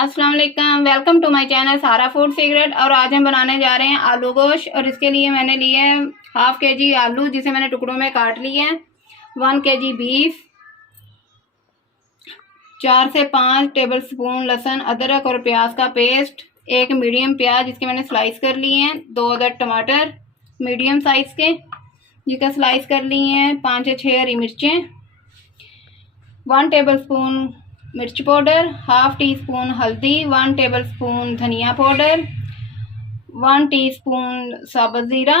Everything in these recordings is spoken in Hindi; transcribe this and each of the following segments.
अस्सलाम वालेकुम, वेलकम टू माय चैनल सारा फूड सीक्रेट। और आज हम बनाने जा रहे हैं आलू गोश्त। और इसके लिए मैंने लिए हैं हाफ के जी आलू, जिसे मैंने टुकड़ों में काट लिए हैं। 1 kg बीफ, 4 से 5 टेबल स्पून लहसुन, अदरक और प्याज का पेस्ट, एक मीडियम प्याज जिसके मैंने स्लाइस कर लिए हैं, 2 अदर टमाटर मीडियम साइज़ के जिसका स्लाइस कर लिए हैं, 5 से 6 हरी मिर्चें, 1 टेबल स्पून मिर्च पाउडर, हाफ टी स्पून हल्दी, 1 टेबल स्पून धनिया पाउडर, 1 टीस्पून साबुत ज़ीरा,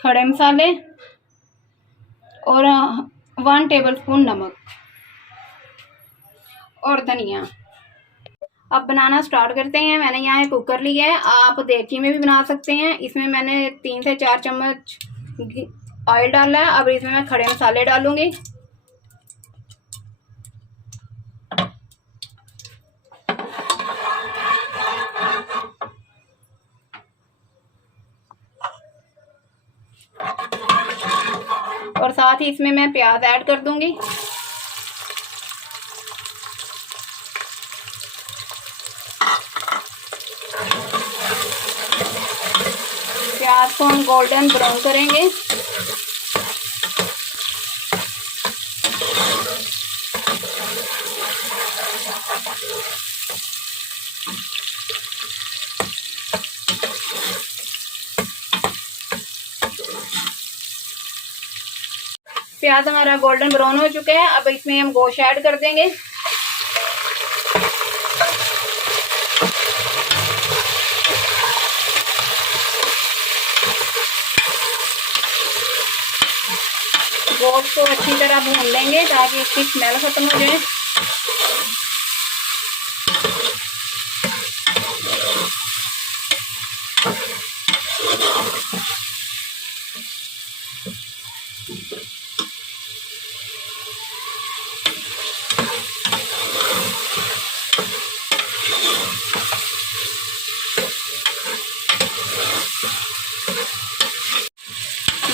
खड़े मसाले और 1 टेबल स्पून नमक और धनिया। अब बनाना स्टार्ट करते हैं। मैंने यहाँ एक कुकर लिया है, आप देगची में भी बना सकते हैं। इसमें मैंने 3 से 4 चम्मच ऑयल डाला है। अब इसमें मैं खड़े मसाले डालूंगी। और साथ ही इसमें मैं प्याज ऐड कर दूंगी। प्याज को हम गोल्डन ब्राउन करेंगे। प्याज हमारा गोल्डन ब्राउन हो चुका है। अब इसमें हम गोश्त ऐड कर देंगे। गोश्त को अच्छी तरह भून लेंगे ताकि इसकी स्मेल खत्म हो जाए।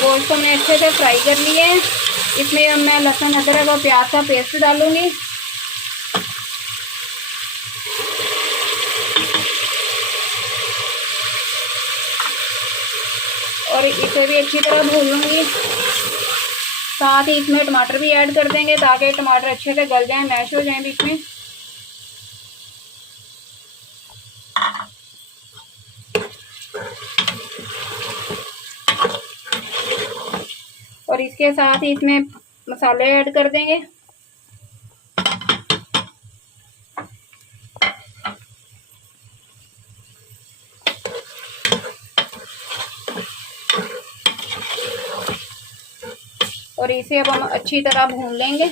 गोश्त को मैं अच्छे से फ्राई कर लिए है। इसमें अब मैं लहसुन अदरक और प्याज का पेस्ट डालूंगी। और इसे भी अच्छी तरह भून लूँगी। साथ ही इसमें टमाटर भी ऐड कर देंगे ताकि टमाटर अच्छे से गल जाएं, मैश हो जाएं बीच में। और इसके साथ ही इसमें मसाले ऐड कर देंगे। और इसे अब हम अच्छी तरह भून लेंगे।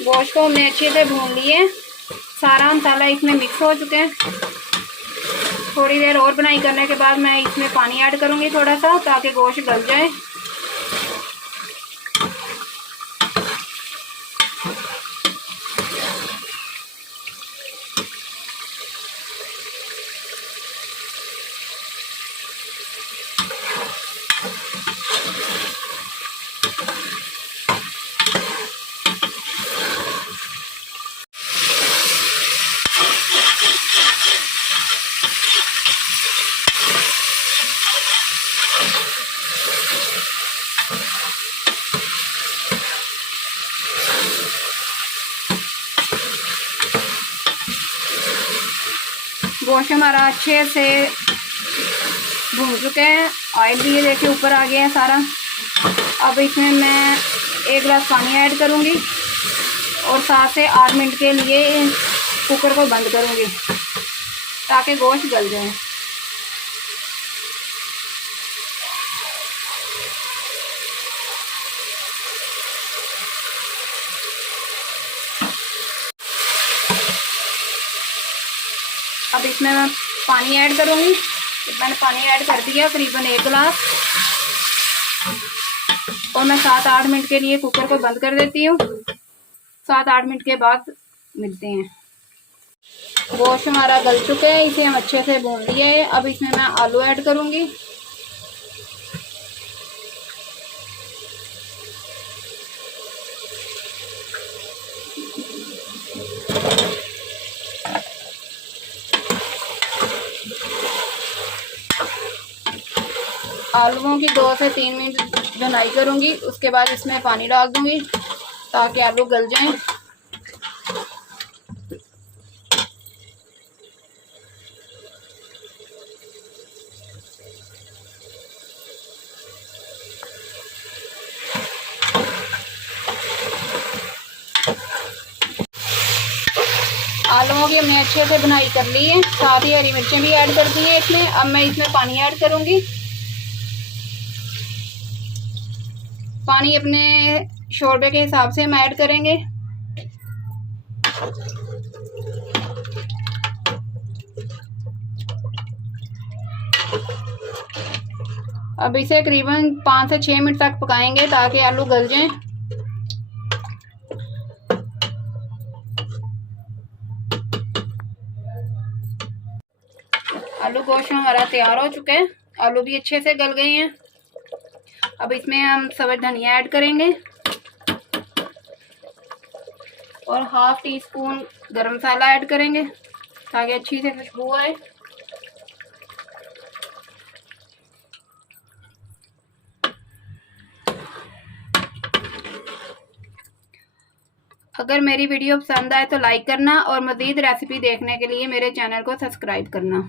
गोश्त को हमने अच्छे से भून लिए। सारा मसाला इसमें मिक्स हो चुके हैं। थोड़ी देर और बनाई करने के बाद मैं इसमें पानी ऐड करूंगी थोड़ा सा, ताकि गोश्त गल जाए। गोश्त हमारा अच्छे से भून चुके हैं। ऑयल भी ये देखिए ऊपर आ गया है सारा। अब इसमें मैं 1 गिलास पानी ऐड करूंगी और 7 से 8 मिनट के लिए कुकर को बंद करूंगी ताकि गोश्त गल जाए। अब इसमें मैं पानी ऐड करूंगी। मैंने पानी ऐड कर दिया करीबन 1 गिलास। और मैं 7-8 मिनट के लिए कुकर को बंद कर देती हूँ। 7-8 मिनट के बाद मिलते हैं। गोश्त हमारा गल चुका है, इसे हम अच्छे से भून लिया है। अब इसमें मैं आलू ऐड करूँगी। आलूओं की 2 से 3 मिनट भुनाई करूँगी। उसके बाद इसमें पानी डाल दूँगी ताकि आलू गल जाएं। आलूओं की हमने अच्छे से भुनाई कर ली है, साथ ही हरी मिर्चें भी ऐड कर दी है इसमें। अब मैं इसमें पानी ऐड करूँगी। पानी अपने शोरबे के हिसाब से हम ऐड करेंगे। अब इसे करीबन 5 से 6 मिनट तक पकाएंगे ताकि आलू गल जाएं। आलू गोश्त हमारा तैयार हो चुका है, आलू भी अच्छे से गल गए हैं। अब इसमें हम सब्ज़ धनिया ऐड करेंगे और ½ टीस्पून गरम मसाला ऐड करेंगे ताकि अच्छी से खुशबू आए। अगर मेरी वीडियो पसंद आए तो लाइक करना और मज़ीद रेसिपी देखने के लिए मेरे चैनल को सब्सक्राइब करना।